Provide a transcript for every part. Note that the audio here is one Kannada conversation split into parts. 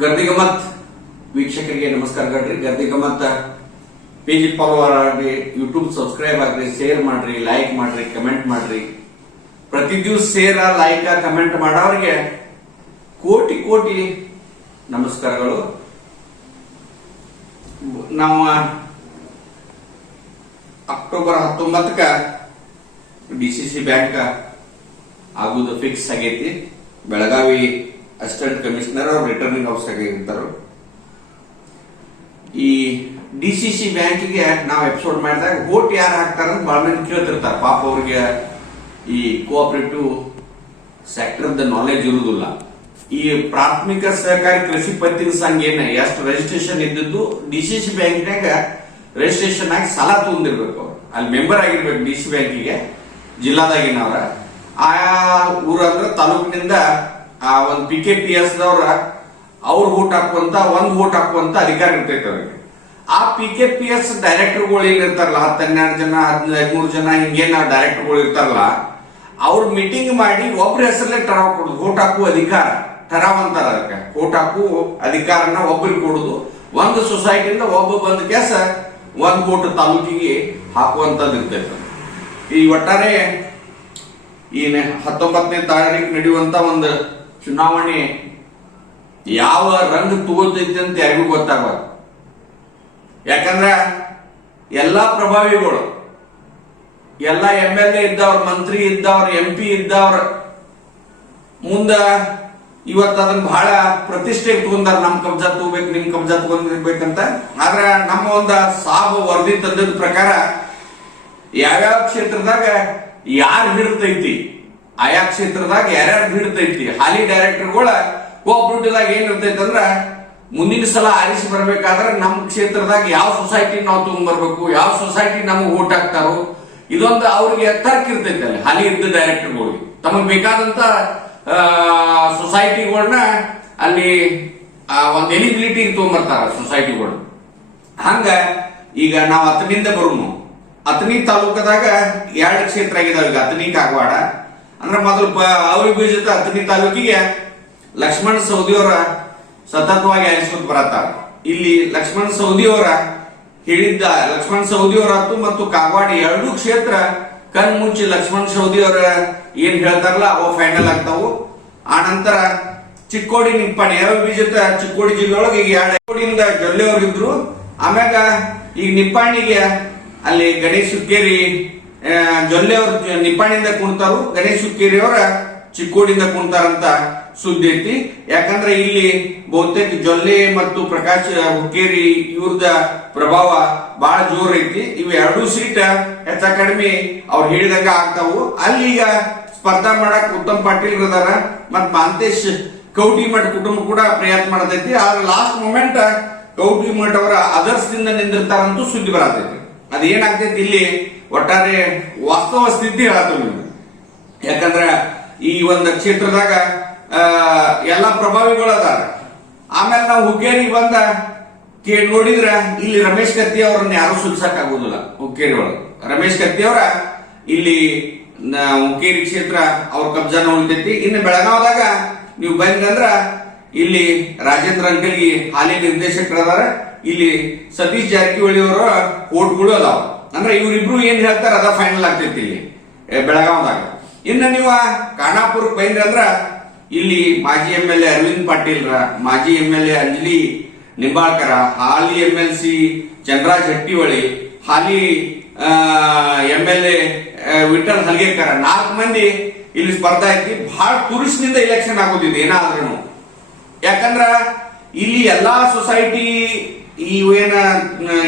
ಗರ್ದಿ ಗಮ್ಮತ್ ವೀಕ್ಷಕರಿಗೆ ನಮಸ್ಕಾರ ಗಡ್ರಿ. ಗರ್ದಿ ಗಮ್ಮತ್ ಪೇಜ್ ಫಾಲೋವರ್ ಆಗ್ರಿ, ಯೂಟ್ಯೂಬ್ ಸಬ್ಸ್ಕ್ರೈಬ್ ಆಗ್ರಿ, ಶೇರ್ ಮಾಡ್ರಿ, ಲೈಕ್ ಮಾಡ್ರಿ, ಕಮೆಂಟ್ ಮಾಡ್ರಿ. ಪ್ರತಿ ದಿವಸ ಶೇರ್ ಲೈಕ್ ಕಮೆಂಟ್ ಮಾಡೋರಿಗೆ ಕೋಟಿ ಕೋಟಿ ನಮಸ್ಕಾರಗಳು. ನಾವು ಅಕ್ಟೋಬರ್ 19ಕ ಡಿಸಿಸಿ ಬ್ಯಾಂಕ್ ಆಗುದು ಫಿಕ್ಸ್ ಆಗೈತಿ. ಬೆಳಗಾವಿ ಅಸಿಸ್ಟೆಂಟ್ ಕಮಿಷನರ್ ಅವ್ರು ರಿಟರ್ನಿಂಗ್ ಆಫೀಸರ್ ಆಗಿರ್ತಾರ. ಈ ಡಿಸಿಸಿ ಬ್ಯಾಂಕಿಗೆ ನಾವು ಎಪಿಸೋಡ್ ಮಾಡಿದಾಗ ವೋಟ್ ಯಾರು ಹಾಕ್ತಾರ ಅಂತ ಬಹಳ ಮಂದಿ ಕೇಳ್ತಿರ್ತಾರ. ಪಾಪ ಅವ್ರಿಗೆ ಈ ಕೋಆಪರೇಟಿವ್ ಸೆಕ್ಟರ್ ನಾಲೆಜ್ ಇರುವುದಿಲ್ಲ. ಈ ಪ್ರಾಥಮಿಕ ಸಹಕಾರಿ ಕೃಷಿ ಪತ್ತಿನ ಸಂಘ ಏನ ಎಷ್ಟು ರಿಜಿಸ್ಟ್ರೇಷನ್ ಇದ್ದದ್ದು ಡಿಸಿಸಿ ಬ್ಯಾಂಕ್ನಾಗ ರಿಜಿಸ್ಟ್ರೇಷನ್ ಆಗಿ ಸಾಲ ತಗೊಂಡಿರ್ಬೇಕು. ಅಲ್ಲಿ ಮೆಂಬರ್ ಆಗಿರ್ಬೇಕು ಡಿಸಿ ಬ್ಯಾಂಕಿಗೆ ಜಿಲ್ಲಾದಾಗಿನವ್ರ. ಆಯಾ ಊರಂದ್ರ ತಾಲೂಕಿನಿಂದ ಆ ಒಂದು PKPS ದವ್ರ ಅವ್ರು ವೋಟ್ ಹಾಕುವಂತ ವೋಟ್ ಹಾಕುವಂತ ಅಧಿಕಾರ ಇರ್ತೈತೆ ಅವ್ರಿಗೆ. ಆ PKPS ಡೈರೆಕ್ಟರ್ಗಳು ಏನಿರ್ತಾರಲ್ಲ 10-12 ಜನ 15-13 ಜನ ಹಿಂಗೇನ ಡೈರೆಕ್ಟರ್ಗಳು ಇರ್ತಾರಲ್ಲ, ಅವ್ರ ಮೀಟಿಂಗ್ ಮಾಡಿ ಒಬ್ರ ಹೆಸರಲ್ಲೇ ಟರಾವ್ ಕೊಡುದು. ವೋಟ್ ಹಾಕುವ ಅಧಿಕಾರ ಟರಾವ್ ಅಂತಾರ ಅದಕ್ಕೆ. ವೋಟ್ ಹಾಕುವ ಅಧಿಕಾರನ ಒಬ್ಬರಿಗೆ ಕೊಡುದು. ಒಂದು ಸೊಸೈಟಿಯಿಂದ ಒಬ್ಬ ಬಂದ ಕೆಲಸ ಒಂದ್ ವೋಟ್ ತಾಲೂಕಿಗೆ ಹಾಕುವಂತದ್ದು ಇರ್ತೈತೆ. ಈ ಒಟ್ಟಾರೆ ಈ 19ನೇ ತಾರೀಕು ನಡೆಯುವಂತ ಒಂದು ಚುನಾವಣೆ ಯಾವ ರಂಗ ತಗೋತೈತಿ ಅಂತ ಯಾರಿಗೂ ಗೊತ್ತಾಗಲ್ಲ. ಯಾಕಂದ್ರ ಎಲ್ಲಾ ಪ್ರಭಾವಿಗಳು, ಎಲ್ಲ MLA ಇದ್ದವ್ರ, ಮಂತ್ರಿ ಇದ್ದವ್ರ, MP ಇದ್ದವ್ರ ಮುಂದ ಇವತ್ತು ಅದನ್ನ ಬಹಳ ಪ್ರತಿಷ್ಠೆಗೆ ತಗೊಂಡಾರ. ನಮ್ ಕಬ್ಜಾ ತಗೋಬೇಕು, ನಿಮ್ ಕಬ್ಜಾ ತಗೊಂಡಿರ್ಬೇಕಂತ. ಆದ್ರ ನಮ್ಮ ಒಂದ ಸಾಬ್ ವರದಿ ತಂದದ ಪ್ರಕಾರ ಯಾವ್ಯಾವ ಕ್ಷೇತ್ರದಾಗ ಯಾರು ಹಿಡ್ತೈತಿ, ಆಯಾ ಕ್ಷೇತ್ರದಾಗ ಯಾರ್ಯಾರು ಹಿಡ್ತೈತಿ, ಹಾಲಿ ಡೈರೆಕ್ಟರ್ಗಳ ಕೋಆಪರೇಟಿವ್ದಾಗ ಏನ್ ಇರ್ತೈತಿ ಅಂದ್ರ ಮುಂದಿನ ಸಲ ಆರಿಸಿ ಬರ್ಬೇಕಾದ್ರೆ ನಮ್ಮ ಕ್ಷೇತ್ರದಾಗ ಯಾವ ಸೊಸೈಟಿ ನಾವು ತಗೊಂಡ್ಬರ್ಬೇಕು, ಯಾವ ಸೊಸೈಟಿ ನಮಗೆ ವೋಟ್ ಹಾಕ್ತಾರೋ, ಇದೊಂದು ಅವ್ರಿಗೆ ತರ್ಕ ಇರ್ತೈತಿ. ಅಲ್ಲಿ ಹಾಲಿ ಇದ್ದ ಡೈರೆಕ್ಟರ್ಗಳಿಗೆ ತಮಗ್ ಬೇಕಾದಂತ ಸೊಸೈಟಿಗಳನ್ನ ಅಲ್ಲಿ ಒಂದ್ ಎಲಿಜಿಬಿಲಿಟಿ ತಗೊಂಡ್ಬರ್ತಾರ ಸೊಸೈಟಿಗಳು. ಹಂಗ ಈಗ ನಾವು ಅತನಿಂದ ಬರೋನು. ಅತನಿ ತಾಲೂಕದಾಗ 2 ಕ್ಷೇತ್ರ ಆಗಿದಾವ. ಈಗ ಅತನಿ ಕಾಗವಾಡ ಅಂದ್ರೆ ಮೊದಲು ಅವಿಭಜಿತ ಅತನಿ ತಾಲೂಕಿಗೆ ಲಕ್ಷ್ಮಣ್ ಸವದಿಯವರ ಸತತವಾಗಿ ಆರಿಸ್ಕೊತ ಬರತ್ತಾರ. ಇಲ್ಲಿ ಲಕ್ಷ್ಮಣ್ ಸವದಿಯವರ ಹೇಳಿದ್ದ ಲಕ್ಷ್ಮಣ್ ಸವದಿಯವರತ್ತು ಮತ್ತು ಕಾಗವಾಡ 2 ಕ್ಷೇತ್ರ ಕಣ್ ಮುಚ್ಚಿ ಲಕ್ಷ್ಮಣ್ ಸವದಿಯವರ ಏನ್ ಹೇಳ್ತಾರಲ್ಲ ಅವು ಫೈನಲ್ ಆಗ್ತಾವು. ಆ ನಂತರ ಚಿಕ್ಕೋಡಿ ನಿಪ್ಪಾಣಿ ಅವಿಭಜಿತ ಚಿಕ್ಕೋಡಿ ಜಿಲ್ಲೆಯೊಳಗೆ ಈಗ 2 ಚಿಕ್ಕೋಡಿಯಿಂದ ಜೊಲ್ಲೆಯವರು ಇದ್ರು. ಆಮ್ಯಾಗ ಈಗ ನಿಪ್ಪಾಣಿಗೆ ಅಲ್ಲಿ ಗಣೇಶ್ ಹುಕ್ಕೇರಿ ಜೊಲ್ಲೆ ಅವರು ನಿಪ್ಪಾಣಿಯಿಂದ ಕುಣ್ತಾರು, ಗಣೇಶ್ ಹುಕ್ಕೇರಿ ಅವರ ಚಿಕ್ಕೋಡಿಯಿಂದ ಕುಣ್ತಾರಂತ ಸುದ್ದಿ ಐತಿ. ಯಾಕಂದ್ರೆ ಇಲ್ಲಿ ಬಹುತೇಕ ಜೊಲ್ಲೆ ಮತ್ತು ಪ್ರಕಾಶ್ ಹುಕ್ಕೇರಿ ಇವ್ರದ ಪ್ರಭಾವ ಬಹಳ ಜೋರ್ ಐತಿ. ಇವು 2 ಸೀಟ್ ಹೆಚ್ಚ ಕಡಿಮೆ ಅವ್ರು ಹೇಳಿದಂಗ ಆಗ್ತಾವು. ಅಲ್ಲಿ ಈಗ ಸ್ಪರ್ಧಾ ಮಾಡಕ್ ಉತ್ತಮ್ ಪಾಟೀಲ್ ಇದಾರ ಮತ್ ಮಾಂತೇಶ್ ಕೌಟಿಮಠ್ ಕುಟುಂಬ ಕೂಡ ಪ್ರಯತ್ನ ಮಾಡತೈತಿ. ಆದ್ರೆ ಲಾಸ್ಟ್ ಮೂಮೆಂಟ್ ಕೌಟಿಮಠ್ ಅವರ ಅದರ್ಸ್ ದಿಂದ ನಿಂದಿರ್ತಾರಂತೂ ಸುದ್ದಿ ಬರತೈತಿ. ಅದೇನಾಗ್ತೈತಿ ಇಲ್ಲಿ ಒಟ್ಟಾರೆ ವಾಸ್ತವ ಸ್ಥಿತಿ ಹೇಳತ್ತವ ನಿಮ್ಗೆ. ಯಾಕಂದ್ರ ಈ ಒಂದು ಕ್ಷೇತ್ರದಾಗ ಎಲ್ಲಾ ಪ್ರಭಾವಿಗಳು ಅದಾರ. ಆಮೇಲೆ ನಾವು ಹುಕ್ಕೇರಿಗೆ ಬಂದ ನೋಡಿದ್ರ ಇಲ್ಲಿ ರಮೇಶ್ ಕತ್ತಿ ಅವ್ರನ್ನ ಯಾರು ಸುಲ್ಸಕ್ ಆಗುದಿಲ್ಲ. ಹುಕ್ಕೇರಿ ಒಳಗೆ ರಮೇಶ್ ಕತ್ತಿ ಅವರ ಇಲ್ಲಿ ಹುಕ್ಕೇರಿ ಕ್ಷೇತ್ರ ಅವ್ರ ಕಬ್ಜಾನ ಉಳಿತೈತಿ. ಇನ್ನು ಬೆಳಗಾವದಾಗ ನೀವು ಬಂದ್ರಂದ್ರ ಇಲ್ಲಿ ರಾಜೇಂದ್ರ ಅಂಕಲ್ಗಿ ಹಾಲಿ ನಿರ್ದೇಶಕರದಾರ. ಇಲ್ಲಿ ಸತೀಶ್ ಜಾರಕಿಹೊಳಿ ಅವರ ಕೋರ್ಟ್ಗಳು ಅದಾವ. ಅಂದ್ರೆ ಇವ್ರಿಬ್ರು ಏನ್ ಹೇಳ್ತಾರ ಅದ ಫೈನಲ್ ಆಗ್ತೈತಿ ಇಲ್ಲಿ ಬೆಳಗಾವದಾಗ. ಇನ್ನು ನೀವು ಖಾನಾಪುರಕ್ಕೆ ಬಂದ್ರಿ ಅಂದ್ರ ಇಲ್ಲಿ ಮಾಜಿ MLA ಅರವಿಂದ್ ಪಾಟೀಲ್ರ, ಮಾಜಿ MLA ಅಂಜಲಿ ನಿಂಬಾಳ್ಕರ, ಹಾಲಿ MLC ಚಂದ್ರರಾಜ್ ಹಟ್ಟಿಹೊಳಿ, ಹಾಲಿ MLA ವಿಠಲ್ ಹಲ್ಗೇಕರ, 4 ಮಂದಿ ಇಲ್ಲಿ ಸ್ಪರ್ಧಾ ಐತಿ. ಬಹಳ ತುರುಸಿನಿಂದ ಇಲೆಕ್ಷನ್ ಆಗೋದಿದೆ ಏನಾದ್ರೂ. ಯಾಕಂದ್ರ ಇಲ್ಲಿ ಎಲ್ಲಾ ಸೊಸೈಟಿ ಏನ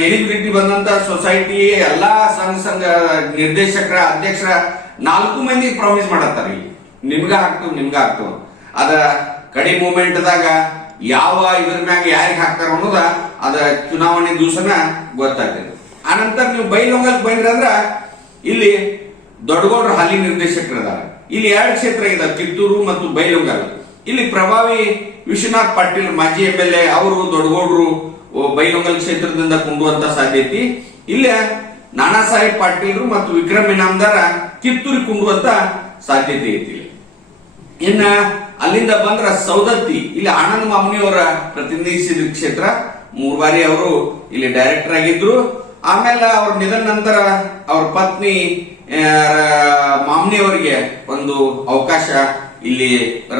ಎಲಿಜಿಬಿಲಿಟಿ ಬಂದಂತ ಸೊಸೈಟಿ ಎಲ್ಲಾ ಸಂಘ ನಿರ್ದೇಶಕರ ಅಧ್ಯಕ್ಷರ 4 ಮಂದಿ ಪ್ರಾಮಿಸ್ ಮಾಡತ್ತಾರ ಇಲ್ಲಿ ನಿಮ್ಗ ಹಾಕ್ತೇವ್. ಅದ ಕಡಿ ಮೂಮೆಂಟ್ ದಾಗ ಯಾವ ಇದ್ರ ಮ್ಯಾಗ ಯಾರಿಗೆ ಹಾಕ್ತಾರ ಅನ್ನೋದ ಅದ ಚುನಾವಣೆ ದಿವಸನ ಗೊತ್ತಾಗ್ತದೆ. ಆನಂತರ ನೀವು ಬೈಲೊಂಗಲ್ ಬಂದ್ರಂದ್ರ ಇಲ್ಲಿ ದೊಡ್ಡಗೌಡ್ರ ಹಾಲಿ ನಿರ್ದೇಶಕರದಾರ. ಇಲ್ಲಿ 2 ಕ್ಷೇತ್ರ ಇದಾವೆ, ಕಿತ್ತೂರು ಮತ್ತು ಬೈಲೊಂಗಲ್. ಇಲ್ಲಿ ಪ್ರಭಾವಿ ವಿಶ್ವನಾಥ್ ಪಾಟೀಲ್ ಮಾಜಿ MLA ಅವರು ದೊಡ್ಡಗೌಡ್ರು ಬೈಲೊಂಗಲ್ ಕ್ಷೇತ್ರದಿಂದ ಕೊಂಡುವಂತ ಸಾಧ್ಯತೆ. ಇಲ್ಲಿ ನಾನಾ ಸಾಹೇಬ್ ಪಾಟೀಲ್ರು ಮತ್ತು ವಿಕ್ರಮ್ ಇನಾಮದಾರ ಕಿತ್ತೂರಿ ಕುಂಡುವಂತ ಸಾಧ್ಯತೆ ಐತಿ. ಇನ್ನ ಅಲ್ಲಿಂದ ಬಂದ್ರ ಸೌದತ್ತಿ, ಇಲ್ಲಿ ಆನಂದ್ ಮಾಮನಿಯವರ ಪ್ರತಿನಿಧಿಸಿದ ಕ್ಷೇತ್ರ. 3 ಬಾರಿ ಅವರು ಇಲ್ಲಿ ಡೈರೆಕ್ಟರ್ ಆಗಿದ್ರು. ಆಮೇಲೆ ಅವ್ರ ನಿಧನ ನಂತರ ಅವ್ರ ಪತ್ನಿ ಮಾಮನಿಯವರಿಗೆ ಒಂದು ಅವಕಾಶ, ಇಲ್ಲಿ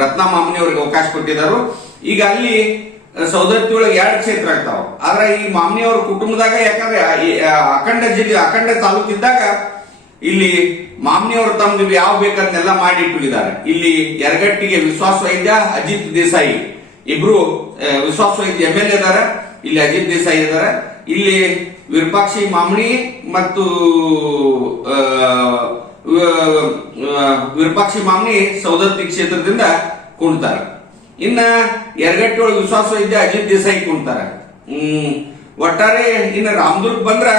ರತ್ನ ಮಾಮನಿಯವರಿಗೆ ಅವಕಾಶ ಕೊಟ್ಟಿದ್ದಾರೆ. ಈಗ ಅಲ್ಲಿ ಸೌದತ್ತಿ ಒಳಗೆ 2 ಕ್ಷೇತ್ರ ಆಗ್ತಾವ. ಆದ್ರೆ ಈ ಮಾಮನಿಯವರ ಕುಟುಂಬದಾಗ ಯಾಕಂದ್ರೆ ಅಖಂಡ ಜಿಲ್ಲೆ ಅಖಂಡ ತಾಲೂಕಿದ್ದಾಗ ಇಲ್ಲಿ ಮಾಮನಿಯವರು ತಮ್ಗೆ ಯಾವ ಬೇಕಂತೆಲ್ಲ ಮಾಡಿ ಇಟ್ಟಿದ್ದಾರೆ. ಇಲ್ಲಿ ಯರಗಟ್ಟಿಗೆ ವಿಶ್ವಾಸ ವೈದ್ಯ, ಅಜಿತ್ ದೇಸಾಯಿ ಇಬ್ರು ವಿಶ್ವಾಸ ವೈದ್ಯ MLA ಇದಾರೆ. ಇಲ್ಲಿ ಅಜಿತ್ ದೇಸಾಯಿ ಇದಾರೆ. ಇಲ್ಲಿ ವಿರೂಪಾಕ್ಷಿ ಮಾಮನಿ ಮತ್ತು ವಿರೂಪಾಕ್ಷಿ ಮಾಮನಿ ಸೌದತ್ತಿ ಕ್ಷೇತ್ರದಿಂದ ಕುಣ್ತಾರೆ. ಇನ್ನ ಯರಗಟ್ಟಿ ಒಳಗೆ ವಿಶ್ವಾಸ ವೈದ್ಯ ಅಜಿತ್ ದೇಸಾಯಿ ಕುಣ್ತಾರೆ. ಒಟ್ಟಾರೆ ಇನ್ನು ರಾಮದುರ್ಗ್ ಬಂದ್ರ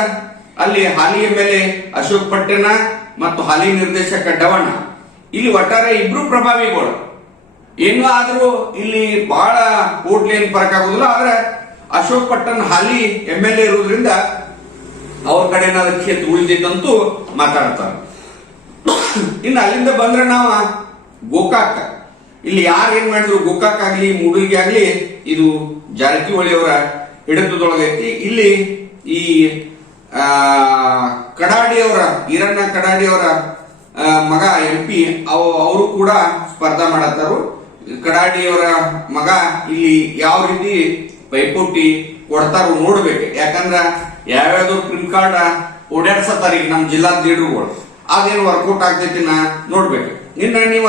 ಅಲ್ಲಿ ಹಾಲಿ MLA ಅಶೋಕ್ ಪಟ್ಟಣ ಮತ್ತು ಹಾಲಿ ನಿರ್ದೇಶಕ ಡವಣ್ಣ. ಇಲ್ಲಿ ಒಟ್ಟಾರೆ ಇಬ್ರು ಪ್ರಭಾವಿಗಳು. ಏನು ಆದ್ರೂ ಇಲ್ಲಿ ಬಹಳ ಕೋಟ್ಲಿ ಏನ್ ಫರಕ್ ಆಗುದಿಲ್ಲ. ಆದ್ರೆ ಅಶೋಕ್ ಪಟ್ಟಣ್ ಹಾಲಿ MLA ಇರೋದ್ರಿಂದ ಅವ್ರ ಕಡೆ ಏನಾದ್ರು ಕ್ಷೇತ್ರ ಉಳಿದಿದ್ದಂತೂ ಮಾತಾಡ್ತಾರೆ. ಇನ್ನು ಅಲ್ಲಿಂದ ಬಂದ್ರೆ ನಾವ ಗೋಕಾಕ್, ಇಲ್ಲಿ ಯಾರು ಏನ್ ಮಾಡಿದ್ರು ಗೋಕಾಕ್ ಆಗ್ಲಿ ಮೂಡಲ್ಗಿ ಆಗ್ಲಿ ಇದು ಜಾರಕಿಹೊಳಿ ಅವರ ಹಿಡಿತದೊಳಗೈತಿ. ಇಲ್ಲಿ ಈ ಕಡಾಡಿಯವರ ಈರಣ್ಣ ಕಡಾಡಿಯವರ ಮಗ MP ಅವರು ಕೂಡ ಸ್ಪರ್ಧಾ ಮಾಡತ್ತಾರು. ಕಡಾಡಿಯವರ ಮಗ ಇಲ್ಲಿ ಯಾವ ರೀತಿ ಪೈಪೋಟಿ ಕೊಡ್ತಾರೋ ನೋಡ್ಬೇಕು. ಯಾಕಂದ್ರ ಯಾವ್ಯಾವ್ದು ಪ್ರಿನ್ ಕಾರ್ಡ್ ಓಡಾಡ್ಸತ್ತಾರ ಈಗ ನಮ್ ಜಿಲ್ಲಾ ಲೀಡರ್ಗಳು, ಅದೇನು ವರ್ಕೌಟ್ ಆಗ್ತೈತಿ ನೋಡ್ಬೇಕು. ಇನ್ನ ನೀವ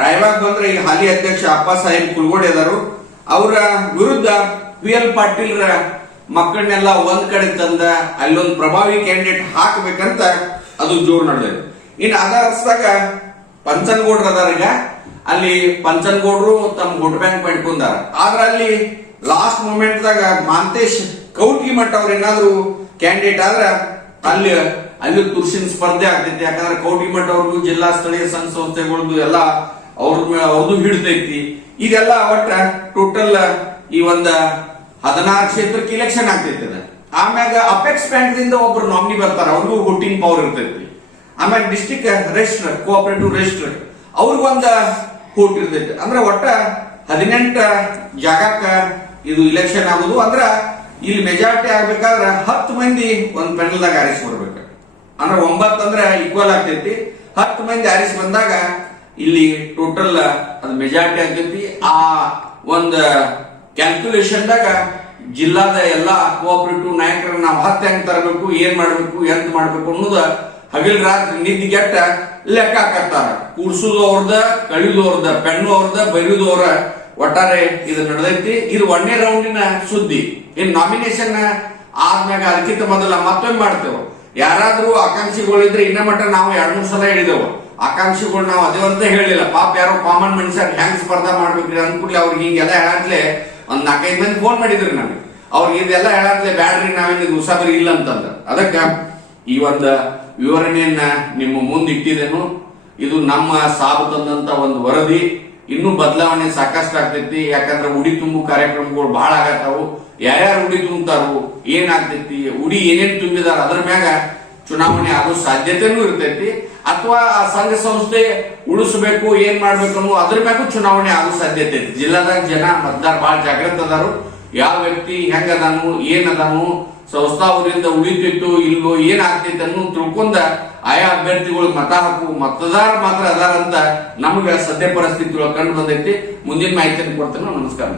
ರಾಯಬಾಗ್ ಬಂದ್ರೆ ಈಗ ಹಾಲಿ ಅಧ್ಯಕ್ಷ ಅಪ್ಪ ಸಾಹೇಬ್ ಕುಲ್ಗೋಡಿ ಅದಾರು. ಅವರ ವಿರುದ್ಧ PL ಪಾಟೀಲ್ರ ಮಕ್ಕಳನ್ನೆಲ್ಲ ಒಂದ್ ಕಡೆ ತಂದ ಅಲ್ಲೊಂದು ಪ್ರಭಾವಿ ಕ್ಯಾಂಡಿಡೇಟ್ ಹಾಕ್ಬೇಕಂತ ಅದು ಜೋರ್ ನಡೆದಿದೆ. ಇನ್ನು ಅದರ್ಸ್ದಾಗ ಪಂಚನಗೌಡ್ರ ಅದಾರ. ಈಗ ಅಲ್ಲಿ ಪಂಚನಗೌಡ್ರು ತಮ್ಮ ವೋಟ್ ಬ್ಯಾಂಕ್ ಮಾಡ್ಕೊಂಡಾರ. ಆದ್ರ ಅಲ್ಲಿ ಲಾಸ್ಟ್ ಮೂಮೆಂಟ್ ದಾಗ ಮಾಂತೇಶ್ ಕೌಟ್ಗಿಮಠ ಅವ್ರ ಏನಾದ್ರು ಕ್ಯಾಂಡಿಡೇಟ್ ಆದ್ರ ಅಲ್ಲಿ ತುರ್ಸಿನ ಸ್ಪರ್ಧೆ ಆಗ್ತೈತಿ. ಯಾಕಂದ್ರೆ ಕೌಟ್ಗಿಮಠ ಅವ್ರಿಗೂ ಜಿಲ್ಲಾ ಸ್ಥಳೀಯ ಸಂಘ ಸಂಸ್ಥೆಗಳದ್ದು ಎಲ್ಲ ಅವ್ರದ್ದು ಹಿಡಿತೈತಿ. ಇದೆಲ್ಲ ಒಟ್ಟ ಟೋಟಲ್ ಈ ಒಂದ 16 ಕ್ಷೇತ್ರಕ್ಕೆ ಇಲೆಕ್ಷನ್ ಆಗ್ತೈತಿ. ಆಮ್ಯಾಗ ಅಪೆಕ್ಸ್ ಬ್ಯಾಂಕ್ ದಿಂದ ಒಬ್ರು ನಾಮಿನಿ ಬರ್ತಾರ, ಅವ್ರಿಗೂ ವೋಟಿಂಗ್ ಪವರ್ ಇರ್ತೈತಿ. ಆಮ್ಯಾಗ ಡಿಸ್ಟ್ರಿಕ್ಟ್ ರಿಜಿಸ್ಟರ್ ಕೋಆಪರೇಟಿವ್ ರಿಜಿಸ್ಟರ್ ಅವ್ರಿಗೊಂದ ವೋಟ್ ಇರ್ತೈತಿ. ಅಂದ್ರೆ ಒಟ್ಟ 18 ಜಾಗಕ್ಕ ಇದು ಇಲೆಕ್ಷನ್ ಆಗುದು. ಅಂದ್ರ ಇಲ್ಲಿ ಮೆಜಾರಿಟಿ ಆಗ್ಬೇಕಾದ್ರ 10 ಮಂದಿ ಒಂದ್ ಪೆನಲ್ ದಾಗ ಆರಿಸಿ ಬರ್ಬೇಕು. ಅಂದ್ರೆ 9 ಅಂದ್ರೆ ಈಕ್ವಲ್ ಆಗ್ತೈತಿ. 10 ಮಂದಿ ಆರಿಸಿ ಬಂದಾಗ ಇಲ್ಲಿ ಟೋಟಲ್ ಅದು ಮೆಜಾರಿಟಿ ಆಗ್ತೈತಿ. ಆ ಒಂದ್ ಕ್ಯಾಲ್ಕುಲೇಷನ್ ದಾಗ ಜಿಲ್ಲಾದ ಎಲ್ಲಾ ಕೋಆಪರೇಟಿವ್ ನಾಯಕರನ್ನ ನಾವು 10 ಹೆಂಗ್ ತರಬೇಕು, ಏನ್ ಮಾಡ್ಬೇಕು, ಎಂತ ಮಾಡ್ಬೇಕು ಅನ್ನೋದ ಹಗಲ್ ರಾತ್ರಿ ನಿದ್ದಿಗೆಟ್ಟ ಲೆಕ್ಕ ಹಾಕತ್ತಾರ. ಕೂರ್ಸುದು ಅವ್ರದ, ಕಳಿದು ಅವ್ರದ, ಪೆನ್ನು ಅವ್ರದ, ಬರೆಯುದು ಅವ್ರ. ಒಟ್ಟಾರೆ ಇದು ನಡೆದೈತಿ. ಇದು 1ನೇ ರೌಂಡಿನ ಸುದ್ದಿ. ಇನ್ ನಾಮಿನೇಷನ್ ಆದ್ಮ್ಯಾಗ ಅದಕ್ಕಿಂತ ಮೊದಲ ಮತ್ತೊಮ್ಮೆ ಮಾಡ್ತೇವೆ. ಯಾರಾದ್ರೂ ಆಕಾಂಕ್ಷಿಗಳಿದ್ರೆ ಇನ್ನ ಮಟ್ಟ ನಾವು 2-3 ಸಲ ಹೇಳಿದೆವು. ಆಕಾಂಕ್ಷಿಗಳು ನಾವು ಅದೇವಂತ ಹೇಳಿಲ್ಲ. ಪಾಪ ಯಾರೋ ಕಾಮನ್ ಮನುಷ್ಯರ್ ಹೆಂಗ್ ಸ್ಪರ್ಧಾ ಮಾಡ್ಬೇಕ್ರಿ ಅನ್ಕೂಡ್ಲಿ ಅವ್ರಿಗೆ ಹಿಂಗೆಲ್ಲ ಹೇಳತ್ಲೆ ಒಂದ್ 4-5 ಮಂದಿ ಫೋನ್ ಮಾಡಿದ್ರಿ ನಮ್ಗೆ. ಅವ್ರಿಗೆ ಇದೆಲ್ಲ ಹೇಳತ್ಲೆ ಬ್ಯಾಡ್ರಿ, ನಾವೇನಿದ್ ಉಸಾಬರಿ ಇಲ್ಲ ಅಂತಂದ. ಅದಕ್ಕ ಈ ಒಂದ ವಿವರಣೆಯನ್ನ ನಿಮ್ಮ ಮುಂದೆ ಇಟ್ಟಿದ್ದೇನು. ಇದು ನಮ್ಮ ಸಾಬ್ ತಂದಂತ ಒಂದು ವರದಿ. ಇನ್ನೂ ಬದಲಾವಣೆ ಸಾಕಷ್ಟು ಆಗ್ತೈತಿ. ಯಾಕಂದ್ರೆ ಉಡಿ ತುಂಬು ಕಾರ್ಯಕ್ರಮಗಳು ಬಹಳ ಆಗತ್ತಾವು. ಯಾರ್ಯಾರು ಉಡಿ ತುಂಬತಾರು, ಏನಾಗ್ತೈತಿ, ಉಡಿ ಏನೇನ್ ತುಂಬಿದಾರ ಅದ್ರ ಮ್ಯಾಗ ಚುನಾವಣೆ ಆಗೋ ಸಾಧ್ಯತೆನೂ ಇರ್ತೈತಿ. ಅಥವಾ ಆ ಸಂಘ ಸಂಸ್ಥೆ ಉಳಿಸಬೇಕು, ಏನ್ ಮಾಡ್ಬೇಕು ಅನ್ನೋ ಅದ್ರ ಮ್ಯಾಗೂ ಚುನಾವಣೆ ಆಗೋ ಸಾಧ್ಯತೆ ಐತಿ. ಜಿಲ್ಲಾದಾಗ ಜನ ಮತದಾರ ಬಹಳ ಜಾಗೃತ ಅದಾರು. ಯಾವ ವ್ಯಕ್ತಿ ಹೆಂಗ್ ಅದಾನು, ಏನ್ ಅದಾನು, ಸಂಸ್ಥಾ ಊರಿಂದ ಉಳಿತಿತ್ತು ಇಲ್ಲೋ, ಏನ್ ಆಗ್ತೈತಿ ಅನ್ನೋ ತಿಳ್ಕೊಂಡ ಆಯಾ ಅಭ್ಯರ್ಥಿಗಳು ಮತ ಹಾಕು ಮತದಾರ ಮಾತ್ರ ಅದಾರಂತ ನಮ್ಗೆ ಸದ್ಯ ಪರಿಸ್ಥಿತಿ ಕಂಡು ಬಂದೈತಿ. ಮುಂದಿನ ಮಾಹಿತಿಯನ್ನು ಕೊಡ್ತೇನೆ. ನಮಸ್ಕಾರ.